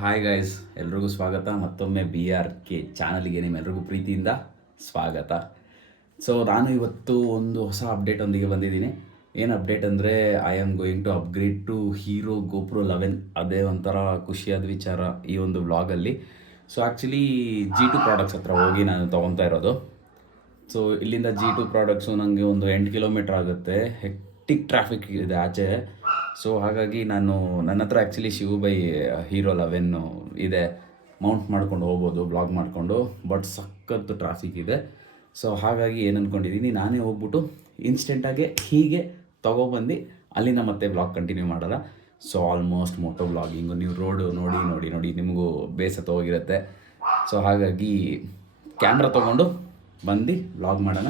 Hi guys, ಎಲ್ರಿಗೂ ಸ್ವಾಗತ. ಮತ್ತೊಮ್ಮೆ BRK ಚಾನಲ್ಗೆ ನಿಮ್ಮೆಲ್ರಿಗೂ ಪ್ರೀತಿಯಿಂದ ಸ್ವಾಗತ. ಸೊ ನಾನು ಇವತ್ತು ಒಂದು ಹೊಸ ಅಪ್ಡೇಟೊಂದಿಗೆ ಬಂದಿದ್ದೀನಿ. ಏನು ಅಪ್ಡೇಟ್ ಅಂದರೆ I am going to upgrade to hero GoPro 11. ಅದೇ ಒಂಥರ ಖುಷಿಯಾದ ವಿಚಾರ ಈ ಒಂದು ವ್ಲಾಗಲ್ಲಿ. ಸೊ ಆ್ಯಕ್ಚುಲಿ G2 ಪ್ರಾಡಕ್ಟ್ಸ್ ಹತ್ರ ಹೋಗಿ ನಾನು ತೊಗೊತಾ ಇರೋದು. ಸೊ ಇಲ್ಲಿಂದ G2 ಪ್ರಾಡಕ್ಟ್ಸು ನನಗೆ ಒಂದು 8 ಕಿಲೋಮೀಟ್ರ್ ಆಗುತ್ತೆ. ಹೆಕ್ಟಿಕ್ ಟ್ರಾಫಿಕ್ ಇದೆ ಆಚೆ. ಸೊ ಹಾಗಾಗಿ ನನ್ನ ಹತ್ರ ಆ್ಯಕ್ಚುಲಿ ಶಿವಬೈ ಹೀರೋ 11 ಇದೆ, ಮೌಂಟ್ ಮಾಡ್ಕೊಂಡು ಹೋಗ್ಬೋದು ಬ್ಲಾಗ್ ಮಾಡಿಕೊಂಡು. ಬಟ್ ಸಖತ್ತು ಟ್ರಾಫಿಕ್ ಇದೆ. ಸೊ ಹಾಗಾಗಿ ಏನು ಅಂದ್ಕೊಂಡಿದ್ದೀನಿ, ನಾನೇ ಹೋಗ್ಬಿಟ್ಟು ಇನ್ಸ್ಟೆಂಟಾಗೆ ಹೀಗೆ ತೊಗೊಬಂದು ಅಲ್ಲಿಂದ ಮತ್ತೆ ಬ್ಲಾಗ್ ಕಂಟಿನ್ಯೂ ಮಾಡೋಲ್ಲ. ಸೊ ಆಲ್ಮೋಸ್ಟ್ ಮೋಟೋ ಬ್ಲಾಗಿಂಗು, ನೀವು ರೋಡು ನೋಡಿ ನೋಡಿ ನೋಡಿ ನಿಮಗೂ ಬೇಸತ್ತು ಹೋಗಿರುತ್ತೆ. ಸೊ ಹಾಗಾಗಿ ಕ್ಯಾಮ್ರಾ ತೊಗೊಂಡು ಬಂದು ಬ್ಲಾಗ್ ಮಾಡೋಣ.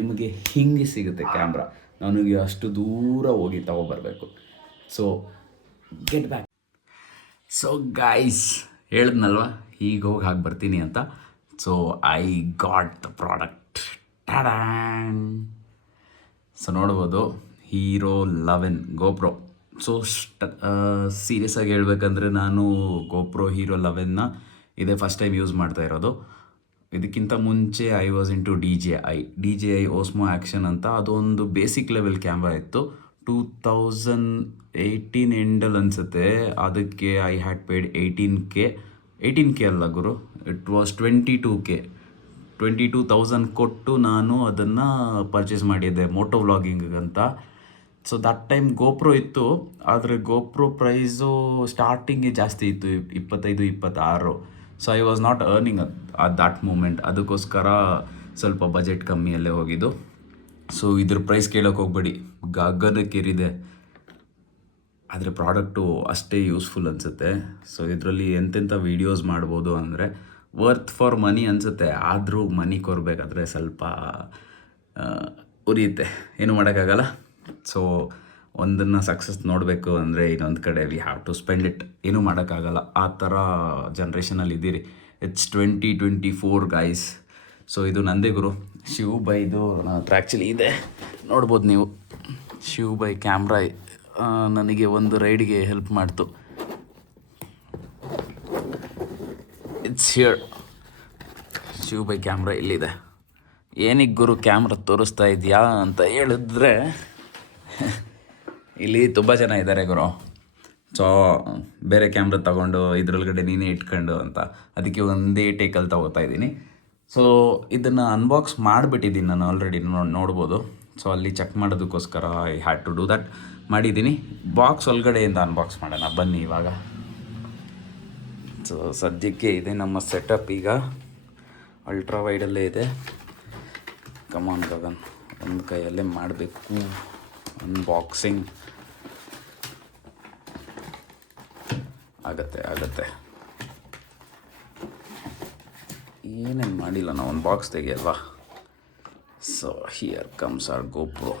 ನಿಮಗೆ ಹಿಂಗೆ ಸಿಗುತ್ತೆ ಕ್ಯಾಮ್ರಾ, ನನಗೆ ಅಷ್ಟು ದೂರ ಹೋಗಿ ತೊಗೊಬರ್ಬೇಕು. So get back. So guys, ಹೇಳಿದ್ನಲ್ವ ಈಗ ಹೋಗಿ ಹಾಕಿ ಬರ್ತೀನಿ ಅಂತ. So I got the product. Tada. So ನೋಡ್ಬೋದು, ಹೀರೋ 11 GoPro. ಸೊ ಸೀರಿಯಸ್ ಆಗಿ ಹೇಳ್ಬೇಕಂದ್ರೆ ನಾನು GoPro ಹೀರೋ 11ನ ಇದೇ ಫಸ್ಟ್ ಟೈಮ್ ಯೂಸ್ ಮಾಡ್ತಾ ಇರೋದು. ಇದಕ್ಕಿಂತ ಮುಂಚೆ I was in to DJI Osmo action ಅಂತ, ಅದೊಂದು ಬೇಸಿಕ್ ಲೆವೆಲ್ ಕ್ಯಾಮ್ರಾ ಇತ್ತು. 2018 ಎಂಡಲ್ಲಿ ಅನಿಸುತ್ತೆ. ಅದಕ್ಕೆ ಐ ಹ್ಯಾಡ್ ಪೇಯ್ಡ್ 18K ಅಲ್ಲ ಗುರು, ಇಟ್ ವಾಸ್ 22,000 ಕೊಟ್ಟು ನಾನು ಅದನ್ನು ಪರ್ಚೇಸ್ ಮಾಡಿದ್ದೆ ಮೋಟೋ ವ್ಲಾಗಿಂಗಂತ. ಸೊ ದಟ್ ಟೈಮ್ GoPro ಇತ್ತು, ಆದರೆ GoPro ಪ್ರೈಸು ಸ್ಟಾರ್ಟಿಂಗ್ಗೆ ಜಾಸ್ತಿ ಇತ್ತು, 25-26. So I was not earning at that moment. ಅದಕ್ಕೋಸ್ಕರ ಸ್ವಲ್ಪ ಬಜೆಟ್ ಕಮ್ಮಿಯಲ್ಲೇ ಹೋಗಿದ್ದು. ಸೊ ಇದ್ರ ಪ್ರೈಸ್ ಕೇಳೋಕೆ ಹೋಗ್ಬೇಡಿ, ಗಗನಕ್ಕೇರಿದೆ. ಆದರೆ ಪ್ರಾಡಕ್ಟು ಅಷ್ಟೇ ಯೂಸ್ಫುಲ್ ಅನಿಸುತ್ತೆ. ಸೊ ಇದರಲ್ಲಿ ಎಂತೆಂಥ ವೀಡಿಯೋಸ್ ಮಾಡ್ಬೋದು ಅಂದರೆ ವರ್ತ್ ಫಾರ್ ಮನಿ ಅನಿಸುತ್ತೆ. ಆದರೂ ಮನಿ ಕೊರಬೇಕಾದ್ರೆ ಸ್ವಲ್ಪ ಉರಿಯುತ್ತೆ, ಏನು ಮಾಡೋಕ್ಕಾಗಲ್ಲ. ಸೊ ಒಂದನ್ನು ಸಕ್ಸಸ್ ನೋಡಬೇಕು ಅಂದರೆ ಇನ್ನೊಂದು ಕಡೆ we have to spend it. ಏನೂ ಮಾಡೋಕ್ಕಾಗಲ್ಲ, ಆ ಥರ ಜನ್ರೇಷನಲ್ಲಿ ಇದ್ದೀರಿ. It's 2024 guys. ಸೊ ಇದು ನಂದೇ ಗುರು, ಶಿವಬೈದು ನನ್ನ ಹತ್ರ ಆ್ಯಕ್ಚುಲಿ ಇದೆ, ನೋಡ್ಬೋದು ನೀವು. ಶಿವಬೈ ಕ್ಯಾಮ್ರಾ ನನಗೆ ಒಂದು ರೈಡ್ಗೆ ಹೆಲ್ಪ್ ಮಾಡ್ತು. It's here. ಶಿವಬೈ ಕ್ಯಾಮ್ರಾ ಇಲ್ಲಿದೆ. ಏನಕ್ಕೆ ಗುರು ಕ್ಯಾಮ್ರಾ ತೋರಿಸ್ತಾ ಇದೆಯಾ ಅಂತ ಹೇಳಿದ್ರೆ, ಇಲ್ಲಿ ತುಂಬ ಜನ ಇದ್ದಾರೆ ಗುರು. ಸೊ ಬೇರೆ ಕ್ಯಾಮ್ರಾ ತಗೊಂಡು ಇದ್ರೊಳಗಡೆ ನೀನೇ ಇಟ್ಕೊಂಡು ಅಂತ, ಅದಕ್ಕೆ ಒಂದೇ ಟೇಕಲ್ಲಿ ತಗೋತಾ ಇದ್ದೀನಿ. ಸೊ ಇದನ್ನು ಅನ್ಬಾಕ್ಸ್ ಮಾಡಿಬಿಟ್ಟಿದ್ದೀನಿ ನಾನು ಆಲ್ರೆಡಿ, ನೋಡ್ಬೋದು. ಸೊ ಅಲ್ಲಿ ಚೆಕ್ ಮಾಡೋದಕ್ಕೋಸ್ಕರ I had to do that. ಮಾಡಿದ್ದೀನಿ. ಬಾಕ್ಸ್ ಒಳಗಡೆಯಿಂದ ಅನ್ಬಾಕ್ಸ್ ಮಾಡೋಣ ಬನ್ನಿ ಇವಾಗ. ಸೊ ಸದ್ಯಕ್ಕೆ ಇದೆ ನಮ್ಮ ಸೆಟಪ್. ಈಗ ಅಲ್ಟ್ರಾ ವೈಡಲ್ಲೇ ಇದೆ. ಕಮಾನ್ ಗಗನ್, ಒಂದು ಕೈಯಲ್ಲೇ ಮಾಡಬೇಕು ಅನ್ಬಾಕ್ಸಿಂಗ್. ಆಗತ್ತೆ. ಏನೇನು ಮಾಡಿಲ್ಲ ನಾವು, ಒಂದು ಬಾಕ್ಸ್ ತೆಗಿಯಲ್ವಾ. So here comes our GoPro.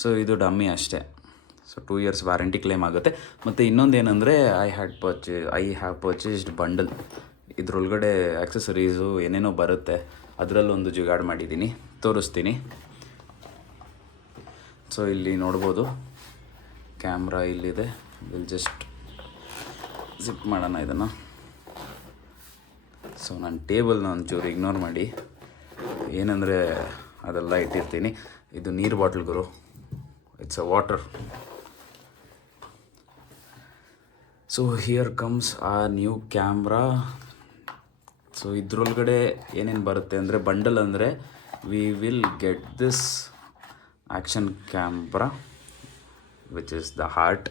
So ಇದು ಡಮ್ಮಿ ಅಷ್ಟೇ. ಸೊ 2 years ವ್ಯಾರಂಟಿ ಕ್ಲೇಮ್ ಆಗುತ್ತೆ. ಮತ್ತು ಇನ್ನೊಂದೇನೆಂದರೆ ಐ ಹ್ಯಾವ್ ಪರ್ಚೇಸ್ಡ್ ಬಂಡಲ್. ಇದರೊಳಗಡೆ ಆಕ್ಸೆಸರೀಸು ಏನೇನೋ ಬರುತ್ತೆ, ಅದರಲ್ಲೊಂದು ಜುಗಾಡ್ ಮಾಡಿದ್ದೀನಿ, ತೋರಿಸ್ತೀನಿ. ಸೊ ಇಲ್ಲಿ ನೋಡ್ಬೋದು ಕ್ಯಾಮ್ರಾ ಇಲ್ಲಿದೆ. ವಿಲ್ ಜಸ್ಟ್ ಜಿಪ್ ಮಾಡೋಣ ಇದನ್ನು. ಸೊ ನಾನು ಟೇಬಲ್ನ ಒಂಚೂರು ಇಗ್ನೋರ್ ಮಾಡಿ, ಏನಂದರೆ ಅದೆಲ್ಲ ಇಟ್ಟಿರ್ತೀನಿ. ಇದು ನೀರು bottle Guru, it's a water. So here comes ಆ ನ್ಯೂ ಕ್ಯಾಮ್ರಾ. ಸೊ ಇದ್ರೊಳಗಡೆ ಏನೇನು ಬರುತ್ತೆ ಅಂದರೆ, ಬಂಡಲ್ ಅಂದರೆ we will get this action camera which is the heart.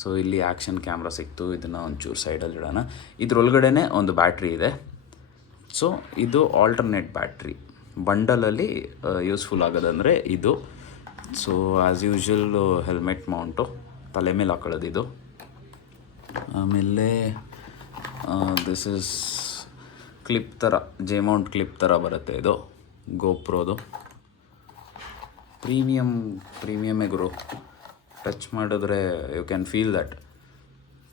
So ಇಲ್ಲಿ ಆ್ಯಕ್ಷನ್ ಕ್ಯಾಮ್ರಾ ಸಿಕ್ತು. ಇದನ್ನು ಒಂಚೂರು ಸೈಡಲ್ಲಿ ಇಡೋಣ. ಇದ್ರೊಳಗಡೆ ಒಂದು ಬ್ಯಾಟ್ರಿ ಇದೆ. ಸೊ ಇದು ಆಲ್ಟರ್ನೇಟ್ ಬ್ಯಾಟ್ರಿ. ಬಂಡಲಲ್ಲಿ ಯೂಸ್ಫುಲ್ ಆಗೋದಂದರೆ ಇದು. So as usual helmet mount, ತಲೆ ಮೇಲೆ ಹಾಕೊಳ್ಳೋದು ಇದು. ಆಮೇಲೆ ದಿಸ್ ಇಸ್ ಕ್ಲಿಪ್ ಥರ, ಮೌಂಟ್ ಕ್ಲಿಪ್ ಥರ ಬರುತ್ತೆ ಇದು GoProದು. ಪ್ರೀಮಿಯಮೇ ಗುರು. ಟಚ್ ಮಾಡಿದ್ರೆ you can feel that.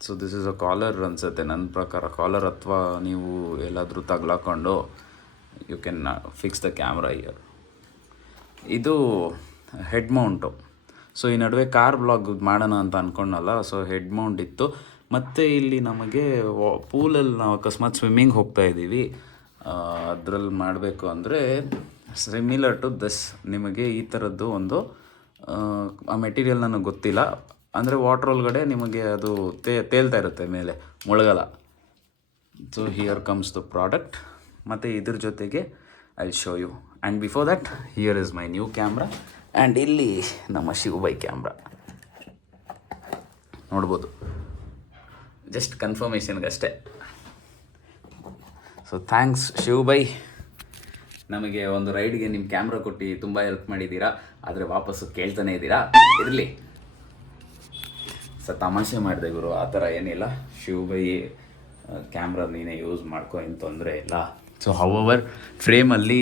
So this is a collar ಅನಿಸುತ್ತೆ ನನ್ನ ಪ್ರಕಾರ, ಕಾಲರ್ ಅಥವಾ ನೀವು ಎಲ್ಲಾದರೂ ತಗ್ಲಾಕೊಂಡು you can fix the camera here. ಇದು ಹೆಡ್ ಮೌಂಟು. ಸೊ ಈ ನಡುವೆ ಕಾರ್ ಬ್ಲಾಗ್ ಮಾಡೋಣ ಅಂತ ಅಂದ್ಕೊಂಡಲ್ಲ, ಸೊ ಹೆಡ್ ಮೌಂಟ್ ಇತ್ತು. ಮತ್ತು ಇಲ್ಲಿ ನಮಗೆ ಪೂಲಲ್ಲಿ ನಾವು ಅಕಸ್ಮಾತ್ ಸ್ವಿಮ್ಮಿಂಗ್ ಹೋಗ್ತಾ ಇದ್ದೀವಿ, ಅದರಲ್ಲಿ ಮಾಡಬೇಕು ಅಂದರೆ ಸಿಮಿಲರ್ ಟು ದಿಸ್. ನಿಮಗೆ ಈ ಥರದ್ದು ಒಂದು ಆ ಮೆಟೀರಿಯಲ್ ನನಗೆ ಗೊತ್ತಿಲ್ಲ, ಅಂದರೆ ವಾಟ್ರ್ ಒಳಗಡೆ ನಿಮಗೆ ಅದು ತೇಲ್ತಾ ಇರುತ್ತೆ ಮೇಲೆ, ಮುಳುಗಲ್ಲ. So here comes the product. ಮತ್ತು ಇದ್ರ ಜೊತೆಗೆ I show you. And before that here is my new camera. And ಇಲ್ಲಿ ನಮ್ಮ ಶಿವಬೈ ಕ್ಯಾಮ್ರಾ ನೋಡ್ಬೋದು, ಜಸ್ಟ್ ಕನ್ಫರ್ಮೇಷನ್ಗಷ್ಟೇ. ಸೊ ಥ್ಯಾಂಕ್ಸ್ ಶಿವಬೈ, ನಮಗೆ ಒಂದು ರೈಡ್ಗೆ ನಿಮ್ಮ ಕ್ಯಾಮ್ರಾ ಕೊಟ್ಟು ತುಂಬ ಹೆಲ್ಪ್ ಮಾಡಿದ್ದೀರಾ, ಆದರೆ ವಾಪಸ್ಸು ಕೇಳ್ತಾನೆ ಇದ್ದೀರಾ. ಇರಲಿ, ತಮಾಷೆ ಮಾಡಿದೆ ಗುರು, ಆ ಥರ ಏನಿಲ್ಲ. ಶಿವಬೈ ಕ್ಯಾಮ್ರಾ ನೀನೇ ಯೂಸ್ ಮಾಡ್ಕೊ, ಏನು ತೊಂದರೆ ಇಲ್ಲ. ಸೊ ಹೌವರ್ ಫ್ರೇಮಲ್ಲಿ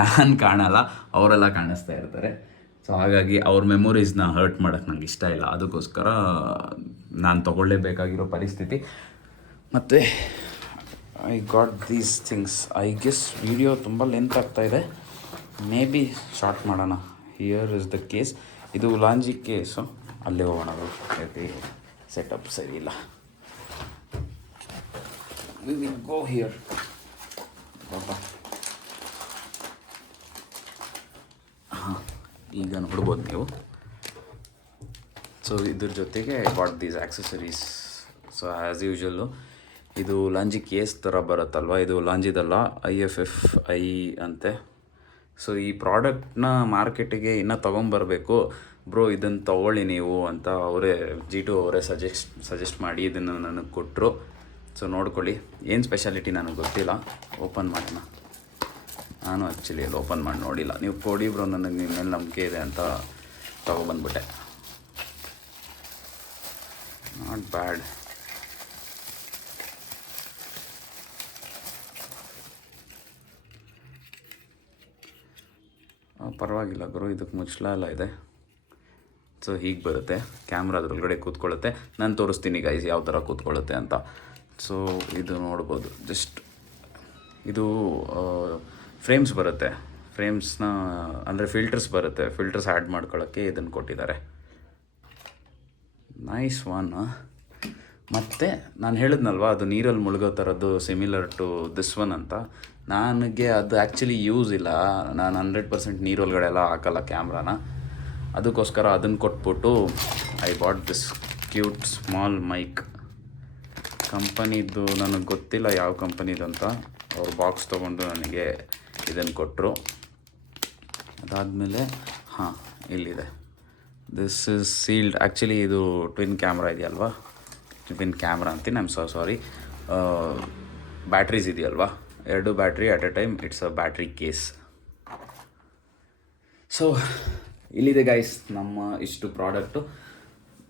ನಾನು ಕಾಣಲ್ಲ, ಅವರೆಲ್ಲ ಕಾಣಿಸ್ತಾ ಇರ್ತಾರೆ. ಸೊ ಹಾಗಾಗಿ ಅವ್ರ ಮೆಮೊರೀಸ್ನ ಹರ್ಟ್ ಮಾಡೋಕ್ಕೆ ನಂಗೆ ಇಷ್ಟ ಇಲ್ಲ, ಅದಕ್ಕೋಸ್ಕರ ನಾನು ತೊಗೊಳ್ಳೇಬೇಕಾಗಿರೋ ಪರಿಸ್ಥಿತಿ. ಮತ್ತು I got these things. I guess video ತುಂಬ ಲೆಂತ್ ಆಗ್ತಾಯಿದೆ, ಮೇ ಬಿ ಶಾರ್ಟ್ ಮಾಡೋಣ. Here is the case. ಇದು ಲಾಂಜಿ ಕೇಸು, ಅಲ್ಲೇ ಹೋಗೋಣ. ಸೆಟಪ್ ಸರಿ ಇಲ್ಲ. We will go here. ಬಾಬಾ ಹಾಂ, ಈಗ ನೋಡ್ಬೋದು ನೀವು. ಸೊ ಇದ್ರ ಜೊತೆಗೆ I got these accessories. So as usually ಇದು ಲಾಂಜಿ ಕೇಸ್ ಥರ ಬರುತ್ತಲ್ವ, ಇದು ಲಾಂಜಿದಲ್ಲ, IFFI ಅಂತೆ. ಸೊ ಈ ಪ್ರಾಡಕ್ಟ್ನ ಮಾರ್ಕೆಟಿಗೆ ಇನ್ನೂ ತೊಗೊಂಬರ್ಬೇಕು ಬ್ರೋ, ಇದನ್ನು ತೊಗೊಳ್ಳಿ ನೀವು ಅಂತ ಅವರೇ G2 ಅವರೇ ಸಜೆಸ್ಟ್ ಮಾಡಿ ಇದನ್ನು ನನಗೆ ಕೊಟ್ಟರು. ಸೊ ನೋಡ್ಕೊಳ್ಳಿ, ಏನು ಸ್ಪೆಷಾಲಿಟಿ ನನಗೆ ಗೊತ್ತಿಲ್ಲ. ಓಪನ್ ಮಾಡೋಣ. ನಾನು ಆ್ಯಕ್ಚುಲಿ ಅಲ್ಲಿ ಓಪನ್ ಮಾಡಿ ನೋಡಿಲ್ಲ. ನೀವು ಕೊಡಿ ಬ್ರೋ, ನನಗೆ ನಿಮ್ಮ ಮೇಲೆ ನಂಬಿಕೆ ಇದೆ ಅಂತ ತೊಗೊಬಂದ್ಬಿಟ್ಟೆ. Not bad. ಪರವಾಗಿಲ್ಲ ಗುರು, ಇದಕ್ಕೆ ಮುಚ್ಚಳ ಎಲ್ಲ ಇದೆ. ಸೊ ಹೀಗೆ ಬರುತ್ತೆ, ಕ್ಯಾಮ್ರಾ ಅದ್ರೊಳಗಡೆ ಕೂತ್ಕೊಳ್ಳುತ್ತೆ. ನಾನು ತೋರಿಸ್ತೀನಿ ಗೈಸ್ ಯಾವ ಥರ ಕೂತ್ಕೊಳ್ಳುತ್ತೆ ಅಂತ. ಸೊ ಇದು ನೋಡ್ಬೋದು, ಜಸ್ಟ್ ಇದು ಫ್ರೇಮ್ಸ್ ಬರುತ್ತೆ. ಫ್ರೇಮ್ಸ್ನ ಅಂದರೆ ಫಿಲ್ಟರ್ಸ್ ಬರುತ್ತೆ, ಫಿಲ್ಟರ್ಸ್ ಆ್ಯಡ್ ಮಾಡ್ಕೊಳ್ಳೋಕ್ಕೆ ಇದನ್ನು ಕೊಟ್ಟಿದ್ದಾರೆ. Nice one. ಮತ್ತು ನಾನು ಹೇಳಿದ್ನಲ್ವ, ಅದು ನೀರಲ್ಲಿ ಮುಳುಗೋ ಥರದ್ದು ಸಿಮಿಲರ್ ಟು ದಿಸ್ ಒನ್ ಅಂತ. ನನಗೆ ಅದು ಆ್ಯಕ್ಚುಲಿ ಯೂಸ್ ಇಲ್ಲ, ನಾನು 100% ನೀರೊಳಗಡೆ ಎಲ್ಲ ಹಾಕಲ್ಲ ಕ್ಯಾಮ್ರಾನ. ಅದಕ್ಕೋಸ್ಕರ ಅದನ್ನು ಕೊಟ್ಬಿಟ್ಟು I bought this cute small mic. ಕಂಪನಿದು ನನಗೆ ಗೊತ್ತಿಲ್ಲ ಯಾವ ಕಂಪನಿದು ಅಂತ. ಅವ್ರು ಬಾಕ್ಸ್ ತೊಗೊಂಡು ನನಗೆ ಇದನ್ನು ಕೊಟ್ಟರು. ಅದಾದಮೇಲೆ ಹಾಂ, ಇಲ್ಲಿದೆ. This is sealed. ಆ್ಯಕ್ಚುಲಿ ಇದು ಟ್ವಿನ್ ಕ್ಯಾಮ್ರಾ ಇದೆಯಲ್ವಾ, ಟ್ವಿನ್ ಕ್ಯಾಮ್ರಾ ಅಂತೀನಿ, ಐಮ್ ಸಾರಿ. ಬ್ಯಾಟ್ರೀಸ್ ಇದೆಯಲ್ವಾ, 2 battery at A time. It's a battery case. So ಇಲ್ಲಿದೆ ಗೈಸ್ ನಮ್ಮ ಇಷ್ಟು ಪ್ರಾಡಕ್ಟು.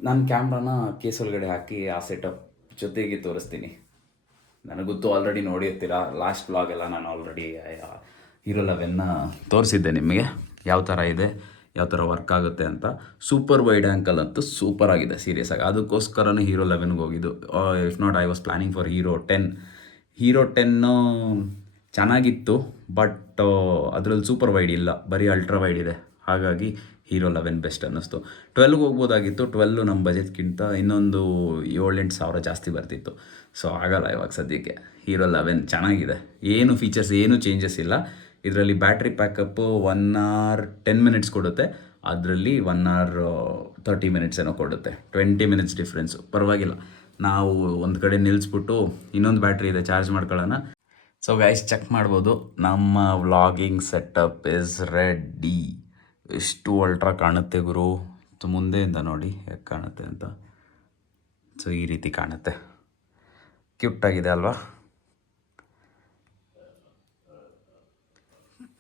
ನಾನು ಕ್ಯಾಮ್ರಾನ ಕೇಸ್ ಒಳಗಡೆ ಹಾಕಿ ಆ ಸೆಟಪ್ ಜೊತೆಗೆ ತೋರಿಸ್ತೀನಿ. ನನಗೆ ಗೊತ್ತು, ಆಲ್ರೆಡಿ ನೋಡಿರ್ತೀರ. ಲಾಸ್ಟ್ ವ್ಲಾಗೆಲ್ಲ ನಾನು ಆಲ್ರೆಡಿ ಹೀರೋ 11ನ ತೋರಿಸಿದ್ದೆ ನಿಮಗೆ, ಯಾವ ಥರ ಇದೆ, ಯಾವ ಥರ ವರ್ಕ್ ಆಗುತ್ತೆ ಅಂತ. ಸೂಪರ್ ವೈಡ್ ಆ್ಯಂಕಲ್ ಅಂತೂ ಸೂಪರ್ ಆಗಿದೆ, ಸೀರಿಯಸ್ ಆಗಿ. ಅದಕ್ಕೋಸ್ಕರನೇ ಹೀರೋ 11ಗೆ ಹೋಗಿದ್ದು. If not I was planning for hero 10. Hero 10 ಚೆನ್ನಾಗಿತ್ತು, ಬಟ್ ಅದರಲ್ಲಿ ಸೂಪರ್ ವೈಡ್ ಇಲ್ಲ, ಬರೀ ಅಲ್ಟ್ರಾ ವೈಡ್ ಇದೆ. ಹಾಗಾಗಿ ಹೀರೋ 11 ಬೆಸ್ಟ್ ಅನ್ನಿಸ್ತು. 12ಗೆ ಹೋಗ್ಬೋದಾಗಿತ್ತು. 12 ನಮ್ಮ ಬಜೆಟ್ಗಿಂತ ಇನ್ನೊಂದು 7-8 ಸಾವಿರ ಜಾಸ್ತಿ ಬರ್ತಿತ್ತು. ಸೊ ಆಗಲ್ಲ ಇವಾಗ ಸದ್ಯಕ್ಕೆ. ಹೀರೋ 11 ಚೆನ್ನಾಗಿದೆ, ಏನು ಫೀಚರ್ಸ್ ಏನು ಚೇಂಜಸ್ ಇಲ್ಲ. ಇದರಲ್ಲಿ ಬ್ಯಾಟ್ರಿ ಪ್ಯಾಕಪ್ಪು 1 hour 10 minutes ಕೊಡುತ್ತೆ, ಅದರಲ್ಲಿ 1 hour 30 minutes ಏನೋ ಕೊಡುತ್ತೆ. 20 minutes ಡಿಫ್ರೆನ್ಸು, ಪರವಾಗಿಲ್ಲ. ನಾವು ಒಂದು ಕಡೆ ನಿಲ್ಲಿಸ್ಬಿಟ್ಟು ಇನ್ನೊಂದು ಬ್ಯಾಟ್ರಿ ಇದೆ, ಚಾರ್ಜ್ ಮಾಡ್ಕೊಳ್ಳೋಣ. ಸೊ ಗೈಸ್, ಚೆಕ್ ಮಾಡ್ಬೋದು, ನಮ್ಮ ವ್ಲಾಗಿಂಗ್ ಸೆಟಪ್ ಇಸ್ ರೆಡಿ. ಎಷ್ಟು ಅಲ್ಟ್ರಾ ಕಾಣುತ್ತೆ ಗುರು. ಮುಂದೆಯಿಂದ ನೋಡಿ ಹೇಗೆ ಕಾಣುತ್ತೆ ಅಂತ. ಸೊ ಈ ರೀತಿ ಕಾಣುತ್ತೆ, ಕ್ಯೂಟಾಗಿದೆ ಅಲ್ವಾ.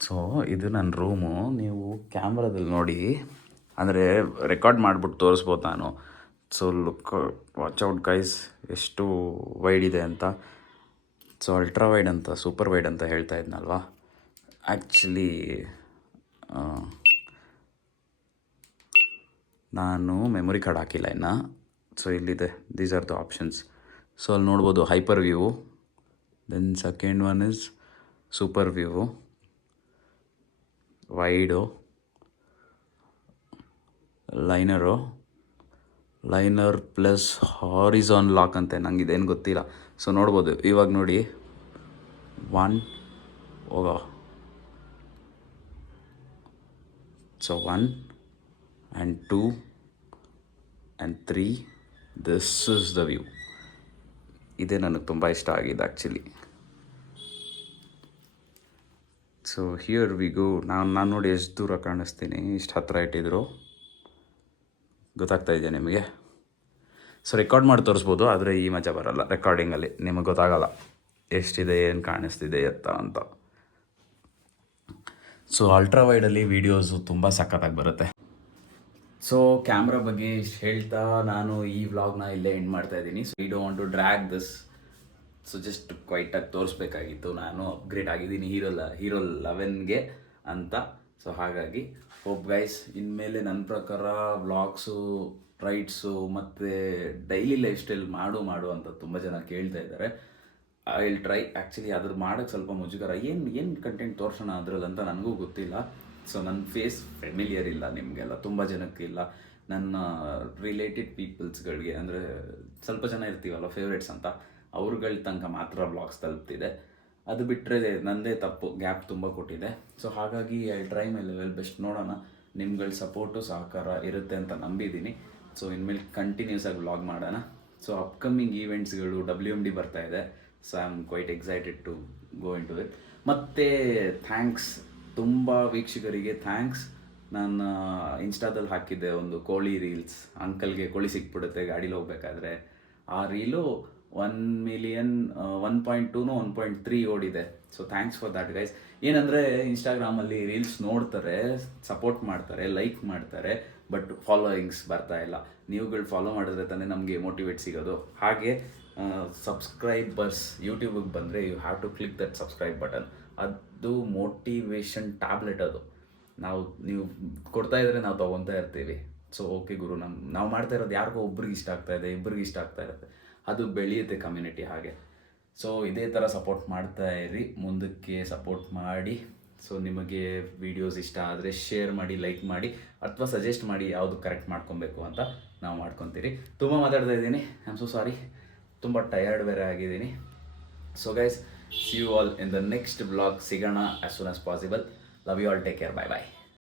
ಸೊ ಇದು ನನ್ನ ರೂಮು. ನೀವು ಕ್ಯಾಮ್ರಾದಲ್ಲಿ ನೋಡಿ, ಅಂದರೆ ರೆಕಾರ್ಡ್ ಮಾಡಿಬಿಟ್ಟು ತೋರಿಸ್ಬೋದು ನಾನು. So look, watch out guys, ಎಷ್ಟು ವೈಡ್ ಇದೆ ಅಂತ. ಸೊ ಅಲ್ಟ್ರಾ ವೈಡ್ ಅಂತ, ಸೂಪರ್ ವೈಡ್ ಅಂತ ಹೇಳ್ತಾ ಇದ್ನಲ್ವಾ. ಆ್ಯಕ್ಚುಲಿ ನಾನು ಮೆಮೊರಿ ಕಾರ್ಡ್ ಹಾಕಿಲ್ಲ ಇನ್ನು. ಸೊ ಇಲ್ಲಿದೆ, these are the options. So ಅಲ್ಲಿ ನೋಡ್ಬೋದು hyper view, then second one is super view, wide, linear plus horizon lock ಅಂತೆ, ನಂಗೆ ಇದೇನು ಗೊತ್ತಿಲ್ಲ. ಸೊ ನೋಡ್ಬೋದು ಇವಾಗ ನೋಡಿ, 1 and 2 and 3, this is the view. ಇದೇ ನನಗೆ ತುಂಬ ಇಷ್ಟ ಆಗಿದೆ actually. So here we go. ನಾನು ನೋಡಿ ಎಷ್ಟು ದೂರ ಕಾಣಿಸ್ತೀನಿ, ಇಷ್ಟು ಹತ್ತಿರ ಇಟ್ಟಿದ್ರು, ಗೊತ್ತಾಗ್ತಾ ಇದೆಯಾ ನಿಮಗೆ? ಸೊ ರೆಕಾರ್ಡ್ ಮಾಡಿ ತೋರಿಸ್ಬೋದು, ಆದರೆ ಈ ಮಜಾ ಬರೋಲ್ಲ ರೆಕಾರ್ಡಿಂಗಲ್ಲಿ, ನಿಮಗೆ ಗೊತ್ತಾಗಲ್ಲ ಎಷ್ಟಿದೆ, ಏನು ಕಾಣಿಸ್ತಿದೆ ಅಂತ. ಸೊ ಅಲ್ಟ್ರಾ ವೈಡಲ್ಲಿ ವೀಡಿಯೋಸು ತುಂಬ ಸಖತ್ತಾಗಿ ಬರುತ್ತೆ. ಸೊ ಕ್ಯಾಮ್ರಾ ಬಗ್ಗೆ ಇಷ್ಟು ಹೇಳ್ತಾ ನಾನು ಈ ವ್ಲಾಗ್ನ ಇಲ್ಲೇ ಎಂಡ್ ಮಾಡ್ತಾ ಇದ್ದೀನಿ. So I don't want to drag this. So just ಕ್ವೈಟಾಗಿ ತೋರಿಸ್ಬೇಕಾಗಿತ್ತು, ನಾನು ಅಪ್ಗ್ರೇಡ್ ಆಗಿದ್ದೀನಿ ಹೀರೋ 11ಗೆ ಅಂತ. ಸೊ ಹಾಗಾಗಿ ಹೋಪ್ ಗೈಸ್, ಇನ್ಮೇಲೆ ನನ್ನ ಪ್ರಕಾರ ವ್ಲಾಗ್ಸು, ರೈಡ್ಸು ಮತ್ತು ಡೈಲಿ ಲೈಫ್ ಸ್ಟೈಲ್ ಮಾಡು ಅಂತ ತುಂಬ ಜನ ಕೇಳ್ತಾ ಇದ್ದಾರೆ. I will try. ಆ್ಯಕ್ಚುಲಿ ಅದ್ರ ಮಾಡೋಕ್ಕೆ ಸ್ವಲ್ಪ ಮುಜುಗರ, ಏನು ಕಂಟೆಂಟ್ ತೋರ್ಸೋಣ ಅದ್ರಲ್ಲಿ ಅಂತ ನನಗೂ ಗೊತ್ತಿಲ್ಲ. ಸೊ ನನ್ನ ಫೇಸ್ ಫೆಮಿಲಿಯರ್ ಇಲ್ಲ ನಿಮಗೆಲ್ಲ, ತುಂಬ ಜನಕ್ಕಿಲ್ಲ. ನನ್ನ ರಿಲೇಟೆಡ್ ಪೀಪಲ್ಸ್ಗಳಿಗೆ, ಅಂದರೆ ಸ್ವಲ್ಪ ಜನ ಇರ್ತೀವಲ್ಲ ಫೇವ್ರೇಟ್ಸ್ ಅಂತ, ಅವ್ರುಗಳ ತನಕ ಮಾತ್ರ ವ್ಲಾಗ್ಸ್ ತಲುಪ್ತಿದೆ. ಅದು ಬಿಟ್ಟರೆ ನನ್ನದೇ ತಪ್ಪು, ಗ್ಯಾಪ್ ತುಂಬ ಕೊಟ್ಟಿದೆ. ಸೊ ಹಾಗಾಗಿ I try my level best. ನೋಡೋಣ, ನಿಮ್ಗಳ ಸಪೋರ್ಟು ಸಹಕಾರ ಇರುತ್ತೆ ಅಂತ ನಂಬಿದ್ದೀನಿ. ಸೊ ಇನ್ಮೇಲೆ ಕಂಟಿನ್ಯೂಸ್ ಆಗಿ ವ್ಲಾಗ್ ಮಾಡೋಣ. ಸೊ ಅಪ್ಕಮಿಂಗ್ ಈವೆಂಟ್ಸ್ಗಳು WMD ಬರ್ತಾ ಇದೆ. So I am quite excited to go in to it. ಮತ್ತು ಥ್ಯಾಂಕ್ಸ್, ತುಂಬ ವೀಕ್ಷಕರಿಗೆ ಥ್ಯಾಂಕ್ಸ್. ನಾನು ಇನ್ಸ್ಟಾದಲ್ಲಿ ಹಾಕಿದ್ದೆ ಒಂದು ಕೋಳಿ ರೀಲ್ಸ್, ಅಂಕಲ್ಗೆ ಕೋಳಿ ಸಿಕ್ಬಿಡುತ್ತೆ ಗಾಡೀಲಿ ಹೋಗ್ಬೇಕಾದ್ರೆ. ಆ ರೀಲು 1,2,000 1.3 ಓಡಿದೆ. So thanks for that guys. ಏನಂದರೆ ಇನ್ಸ್ಟಾಗ್ರಾಮಲ್ಲಿ ರೀಲ್ಸ್ ನೋಡ್ತಾರೆ, ಸಪೋರ್ಟ್ ಮಾಡ್ತಾರೆ, ಲೈಕ್ ಮಾಡ್ತಾರೆ, ಬಟ್ ಫಾಲೋಯಿಂಗ್ಸ್ ಬರ್ತಾ ಇಲ್ಲ. ನೀವುಗಳು ಫಾಲೋ ಮಾಡಿದ್ರೆ ತಾನೇ ನಮಗೆ ಮೋಟಿವೇಟ್ ಸಿಗೋದು. ಹಾಗೆ ಸಬ್ಸ್ಕ್ರೈಬರ್ಸ್ ಯೂಟ್ಯೂಬಿಗೆ ಬಂದರೆ you have to click that subscribe button. ಅದು ಮೋಟಿವೇಶನ್ ಟ್ಯಾಬ್ಲೆಟ್. ಅದು ನೀವು ಕೊಡ್ತಾ ಇದ್ರೆ ನಾವು ತೊಗೊತಾ ಇರ್ತೀವಿ. ಸೊ ಓಕೆ ಗುರು, ನಾವು ಮಾಡ್ತಾ ಇರೋದು ಯಾರಿಗೋ ಒಬ್ರಿಗೆ ಇಷ್ಟ ಆಗ್ತಾ ಇದೆ, ಇಬ್ಬರಿಗೆ ಇಷ್ಟ ಆಗ್ತಾ ಇರುತ್ತೆ, ಅದು ಬೆಳೆಯುತ್ತೆ ಕಮ್ಯುನಿಟಿ. ಹಾಗೆ ಸೊ ಇದೇ ಥರ ಸಪೋರ್ಟ್ ಮಾಡ್ತಾ ಇರಿ, ಮುಂದಕ್ಕೆ ಸಪೋರ್ಟ್ ಮಾಡಿ. ಸೊ ನಿಮಗೆ ವೀಡಿಯೋಸ್ ಇಷ್ಟ ಆದರೆ ಶೇರ್ ಮಾಡಿ, ಲೈಕ್ ಮಾಡಿ, ಅಥವಾ ಸಜೆಸ್ಟ್ ಮಾಡಿ ಯಾವುದು ಕರೆಕ್ಟ್ ಮಾಡ್ಕೊಬೇಕು ಅಂತ. ನಾವು ಮಾಡ್ಕೊತೀರಿ. ತುಂಬ ಮಾತಾಡ್ತಾ ಇದ್ದೀನಿ, ಐ ಆಮ್ ಸೋ ಸಾರಿ, ತುಂಬ ಟಯರ್ಡ್ ಬೇರೆ ಆಗಿದ್ದೀನಿ. So guys, see you all in the next vlog. ಸಿಗೋಣ as soon as possible. Love you all, take care, bye bye.